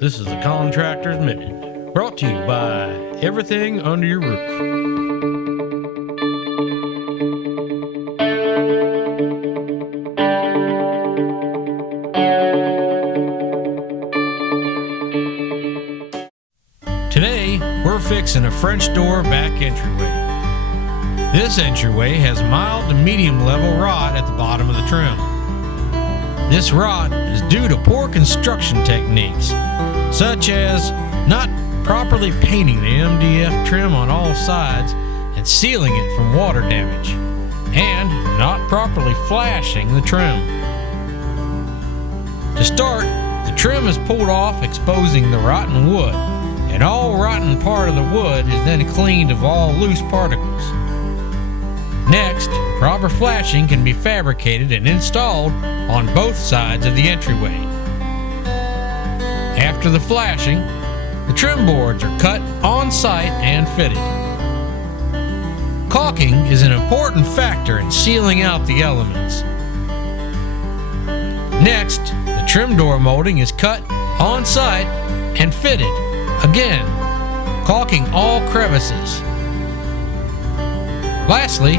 This is the Contractor's Minute, brought to you by Everything Under Your Roof. Today, we're fixing a French door back entryway. This entryway has mild to medium level rot at the bottom of the trim. This rot is due to poor construction techniques, such as not properly painting the MDF trim on all sides and sealing it from water damage, and not properly flashing the trim. To start, the trim is pulled off, exposing the rotten wood, and all rotten part of the wood is then cleaned of all loose particles. Next, proper flashing can be fabricated and installed on both sides of the entryway. After the flashing, the trim boards are cut on site and fitted. Caulking is an important factor in sealing out the elements. Next, the trim door molding is cut on site and fitted. Again, caulking all crevices. Lastly,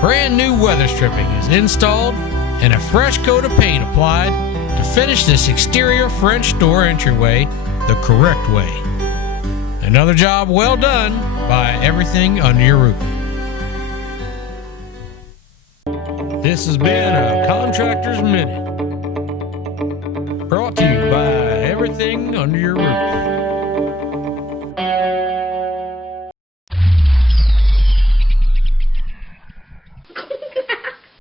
brand new weather stripping is installed and a fresh coat of paint applied to finish this exterior French door entryway the correct way. Another job well done by Everything Under Your Roof. This has been a Contractor's Minute, brought to you by Everything Under Your Roof.